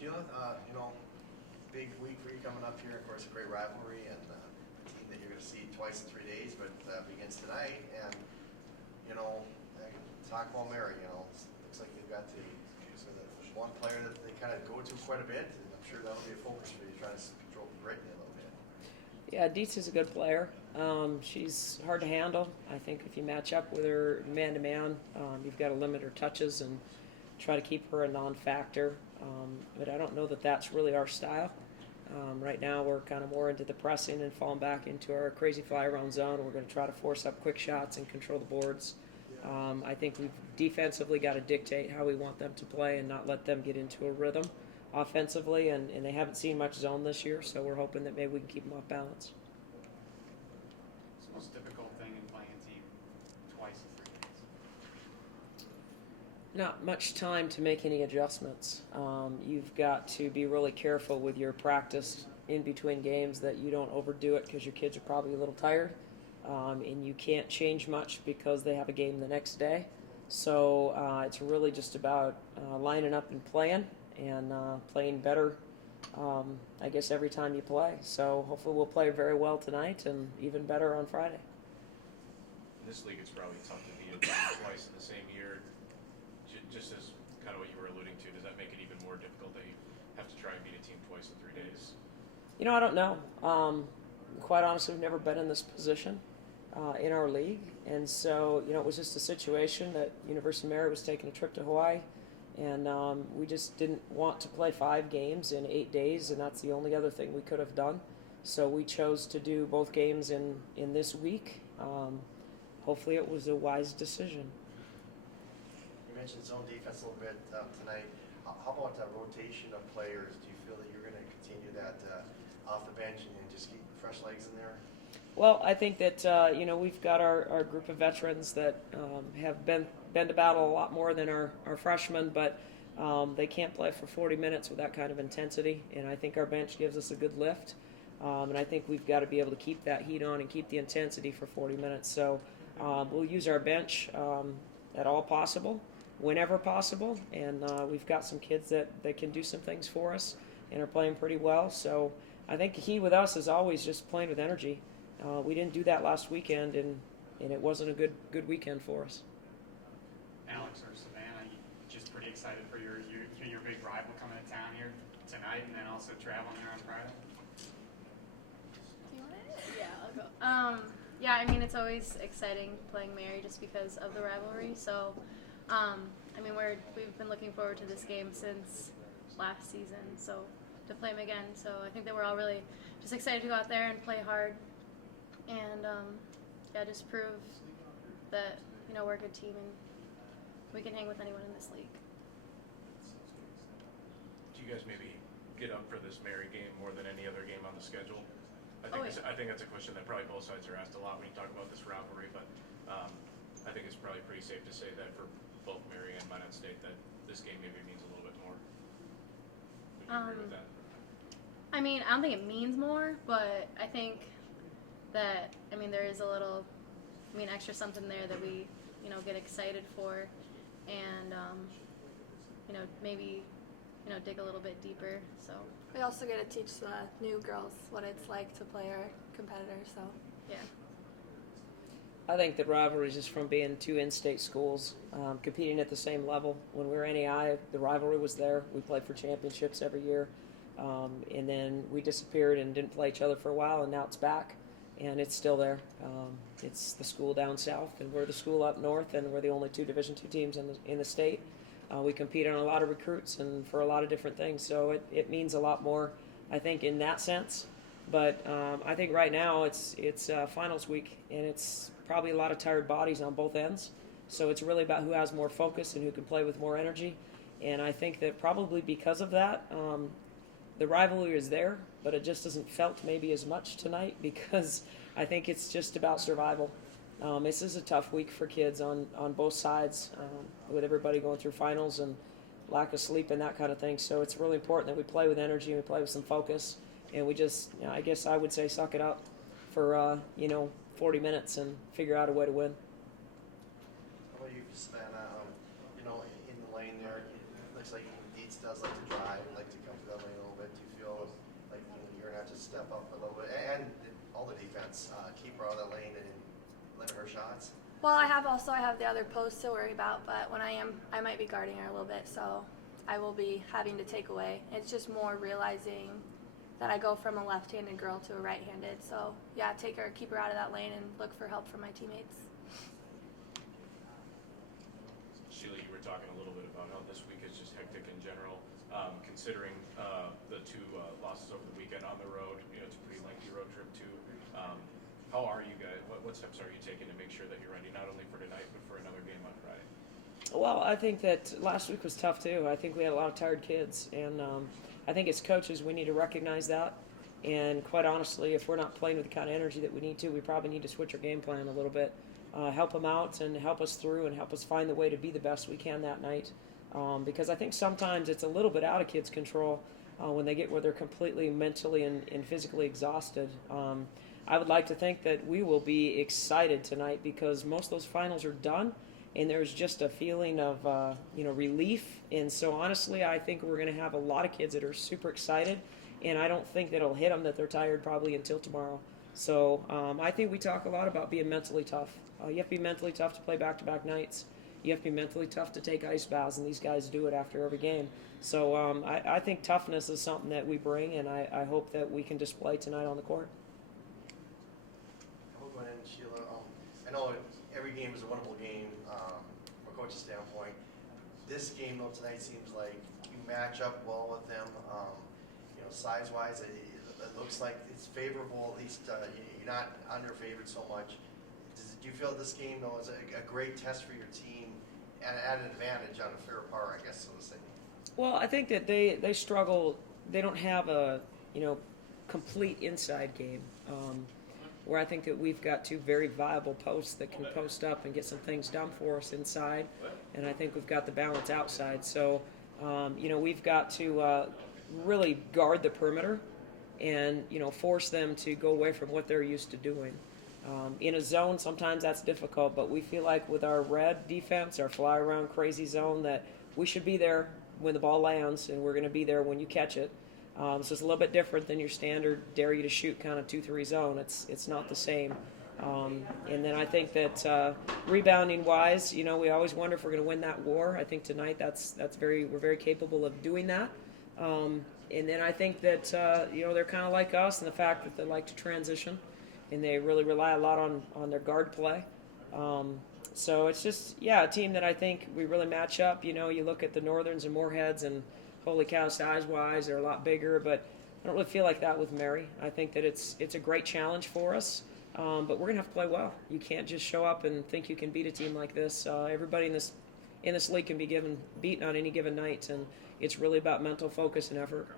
Sheila, big week for you coming up here. Of course, a great rivalry and a team that you're going to see twice in 3 days, but begins tonight. And talk about Mary. Looks like they've got there's one player that they kind of go to quite a bit, and I'm sure that'll be a focus for you, trying to control Brittany a little bit. Yeah, Dietz is a good player. She's hard to handle. I think if you match up with her man-to-man, you've got to limit her touches and try to keep her a non-factor. But I don't know that that's really our style. Right now we're kind of more into the pressing and falling back into our crazy fly-around zone. We're going to try to force up quick shots and control the boards. I think we've defensively got to dictate how we want them to play and not let them get into a rhythm offensively, and they haven't seen much zone this year, so we're hoping that maybe we can keep them off balance. What's the most difficult thing in playing a team twice in 3 days? Not much time to make any adjustments. You've got to be really careful with your practice in between games that you don't overdo it because your kids are probably a little tired, and you can't change much because they have a game the next day. So it's really just about lining up and playing better, I guess, every time you play. So hopefully we'll play very well tonight and even better on Friday. In this league, it's probably tough to beat a team twice in the same year. Just as kind of what you were alluding to, does that make it even more difficult that you have to try and beat a team twice in 3 days? I don't know. Quite honestly, we've never been in this position in our league. And so, it was just a situation that University of Mary was taking a trip to Hawaii. And we just didn't want to play 5 games in 8 days, and that's the only other thing we could have done. So we chose to do both games in this week. Hopefully it was a wise decision. You mentioned zone defense a little bit tonight. How about rotation of players? Do you feel that you're going to continue that off the bench and just keep fresh legs in there? Well, I think that we've got our group of veterans that have been to battle a lot more than our freshmen, but they can't play for 40 minutes with that kind of intensity, and I think our bench gives us a good lift, and I think we've got to be able to keep that heat on and keep the intensity for 40 minutes. So we'll use our bench at all possible, whenever possible, and we've got some kids that can do some things for us and are playing pretty well. So I think the key with us is always just playing with energy. We didn't do that last weekend, and it wasn't a good weekend for us. Alex or Savannah, just pretty excited for your big rival coming to town here tonight, and then also traveling here on Friday. You want it? Yeah, I'll go. It's always exciting playing Mary just because of the rivalry. So, we've been looking forward to this game since last season. So to play them again. So I think that we're all really just excited to go out there and play hard, and just prove that we're a good team and we can hang with anyone in this league. Do you guys maybe get up for this Mary game more than any other game on the schedule? I think that's a question that probably both sides are asked a lot when you talk about this rivalry, but I think it's probably pretty safe to say that for both Mary and Minot State that this game maybe means a little bit more. Would you agree with that? I don't think it means more, but I think that there is a little extra something there that we get excited for, and maybe dig a little bit deeper. So we also get to teach the new girls what it's like to play our competitors. So yeah. I think the rivalry is from being 2 in-state schools competing at the same level. When we were NAI, the rivalry was there. We played for championships every year, and then we disappeared and didn't play each other for a while, and now it's back, and it's still there. It's the school down south, and we're the school up north, and we're the only 2 Division II teams in the state. We compete on a lot of recruits and for a lot of different things, so it means a lot more, I think, in that sense. But I think right now it's finals week, and it's probably a lot of tired bodies on both ends. So it's really about who has more focus and who can play with more energy. And I think that probably because of that, the rivalry is there, but it just doesn't felt maybe as much tonight because I think it's just about survival. This is a tough week for kids on both sides with everybody going through finals and lack of sleep and that kind of thing. So it's really important that we play with energy and we play with some focus. And we just, I guess I would say, suck it up for, 40 minutes and figure out a way to win. How about you, Savannah? In the lane there, it looks like Dietz does like to drive, like to come have to step up a little bit, and all the defense, keep her out of the lane and limit her shots? Well, I have the other post to worry about, but when I might be guarding her a little bit, so I will be having to take away. It's just more realizing that I go from a left-handed girl to a right-handed. So yeah, keep her out of that lane and look for help from my teammates. Sheila, you were talking a little bit about how this week is just hectic in general. Considering the two losses over the weekend on the road, it's a pretty lengthy road trip too. How are you guys? What steps are you taking to make sure that you're ready not only for tonight but for another game on Friday? Well, I think that last week was tough too. I think we had a lot of tired kids, and I think as coaches we need to recognize that. And quite honestly, if we're not playing with the kind of energy that we need to, we probably need to switch our game plan a little bit. Help them out and help us through and help us find the way to be the best we can that night. Because I think sometimes it's a little bit out of kids' control when they get where they're completely mentally and physically exhausted. I would like to think that we will be excited tonight because most of those finals are done, and there's just a feeling of relief. And so honestly, I think we're going to have a lot of kids that are super excited, and I don't think that it'll hit them that they're tired probably until tomorrow. So I think we talk a lot about being mentally tough. You have to be mentally tough to play back-to-back nights. You have to be mentally tough to take ice baths, and these guys do it after every game. So I think toughness is something that we bring, and I hope that we can display tonight on the court. We'll go ahead, Sheila. I know every game is a winnable game from a coach's standpoint. This game, though, tonight seems like you match up well with them. Size-wise, it looks like it's favorable. At least you're not under-favored so much. Do you feel this game, though, is a great test for your team and at an advantage on a fair par, I guess, so to say? Well, I think that they struggle. They don't have a complete inside game. Where I think that we've got two very viable posts that can post up and get some things done for us inside, and I think we've got the balance outside. So, we've got to really guard the perimeter and force them to go away from what they're used to doing. In a zone, sometimes that's difficult, but we feel like with our red defense, our fly around crazy zone, that we should be there when the ball lands, and we're going to be there when you catch it. So it's a little bit different than your standard dare you to shoot kind of 2-3 zone. It's not the same. And then I think that rebounding wise, we always wonder if we're going to win that war. I think tonight we're very capable of doing that. And then I think that they're kind of like us in the fact that they like to transition, and they really rely a lot on their guard play. So it's just a team that I think we really match up. You look at the Northerns and Moorheads, and holy cow, size-wise, they're a lot bigger, but I don't really feel like that with Mary. I think that it's a great challenge for us, but we're going to have to play well. You can't just show up and think you can beat a team like this. Everybody in this league can be beaten on any given night, and it's really about mental focus and effort.